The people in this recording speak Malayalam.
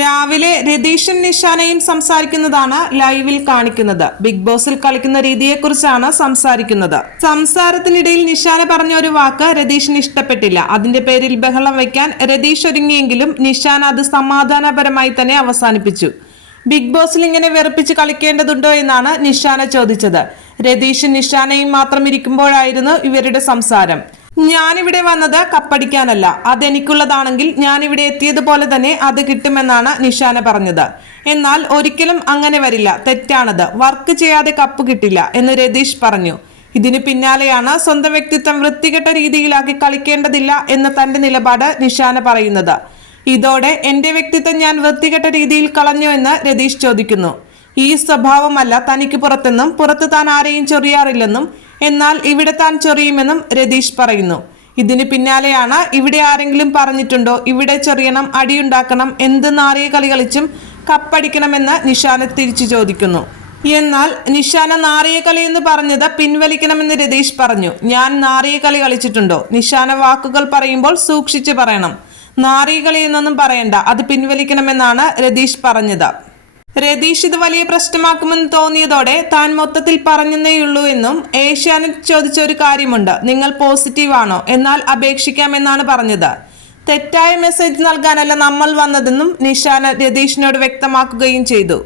രാവിലെ രതീഷും നിഷാനയും സംസാരിക്കുന്നതാണ് ലൈവിൽ കാണിക്കുന്നത്. ബിഗ് ബോസിൽ കളിക്കുന്ന രീതിയെക്കുറിച്ചാണ് സംസാരിക്കുന്നത്. സംസാരത്തിനിടയിൽ നിഷാന പറഞ്ഞ ഒരു വാക്ക് രതീഷിന് ഇഷ്ടപ്പെട്ടില്ല. അതിന്റെ പേരിൽ ബഹളം വയ്ക്കാൻ രതീഷ് ഒരുങ്ങിയെങ്കിലും നിഷാന അത് സമാധാനപരമായി തന്നെ അവസാനിപ്പിച്ചു. ബിഗ് ബോസിൽ ഇങ്ങനെ വെറുപ്പിച്ച് കളിക്കേണ്ടതുണ്ടോ എന്നാണ് നിഷാന ചോദിച്ചത്. രതീഷും നിഷാനയും മാത്രം ഇരിക്കുമ്പോഴായിരുന്നു ഇവരുടെ സംസാരം. ഞാനിവിടെ വന്നത് കപ്പടിക്കാനല്ല, അതെനിക്കുള്ളതാണെങ്കിൽ ഞാനിവിടെ എത്തിയതുപോലെ തന്നെ അത് കിട്ടുമെന്നാണ് നിഷാന പറഞ്ഞത്. എന്നാൽ ഒരിക്കലും അങ്ങനെ വരില്ല, തെറ്റാണത്. വർക്ക് ചെയ്യാതെ കപ്പ് കിട്ടില്ല എന്ന് രതീഷ് പറഞ്ഞു. ഇതിന് പിന്നാലെയാണ് സ്വന്തം വ്യക്തിത്വം വൃത്തികെട്ട രീതിയിലാക്കി കളിക്കേണ്ടതില്ല എന്ന തന്റെ നിലപാട് നിഷാന പറയുന്നത്. ഇതോടെ എന്റെ വ്യക്തിത്വം ഞാൻ വൃത്തികെട്ട രീതിയിൽ കളഞ്ഞു എന്ന് രതീഷ് ചോദിക്കുന്നു. ഈ സ്വഭാവമല്ല തനിക്ക് പുറത്തെന്നും പുറത്ത് താൻ ആരെയും ചൊറിയാറില്ലെന്നും എന്നാൽ ഇവിടെ താൻ ചൊറിയുമെന്നും രതീഷ് പറയുന്നു. ഇതിന് പിന്നാലെയാണ് ഇവിടെ ആരെങ്കിലും പറഞ്ഞിട്ടുണ്ടോ ഇവിടെ ചൊറിയണം, അടിയുണ്ടാക്കണം, എന്ത് നാറിയ കളി കളിച്ചും കപ്പടിക്കണമെന്ന് നിഷാന തിരിച്ചു ചോദിക്കുന്നു. എന്നാൽ നിഷാന നാറിയ കളി എന്ന് പറഞ്ഞത് പിൻവലിക്കണമെന്ന് രതീഷ് പറഞ്ഞു. ഞാൻ നാറിയ കളി കളിച്ചിട്ടുണ്ടോ? നിഷാന വാക്കുകൾ പറയുമ്പോൾ സൂക്ഷിച്ചു പറയണം. നാറിയ കളി എന്നൊന്നും പറയണ്ട, അത് പിൻവലിക്കണമെന്നാണ് രതീഷ് പറഞ്ഞത്. രതീഷ് ഇത് വലിയ പ്രശ്നമാക്കുമെന്ന് തോന്നിയതോടെ താൻ മൊത്തത്തിൽ പറഞ്ഞെന്നേയുള്ളൂ എന്നും ഏഷ്യാനെറ്റ് ചോദിച്ച ഒരു കാര്യമുണ്ട്, നിങ്ങൾ പോസിറ്റീവ് ആണോ, എന്നാൽ അപേക്ഷിക്കാമെന്നാണ് പറഞ്ഞത്. തെറ്റായ മെസ്സേജ് നൽകാനല്ല നമ്മൾ വന്നതെന്നും നിഷാന രതീഷിനോട് വ്യക്തമാക്കുകയും ചെയ്തു.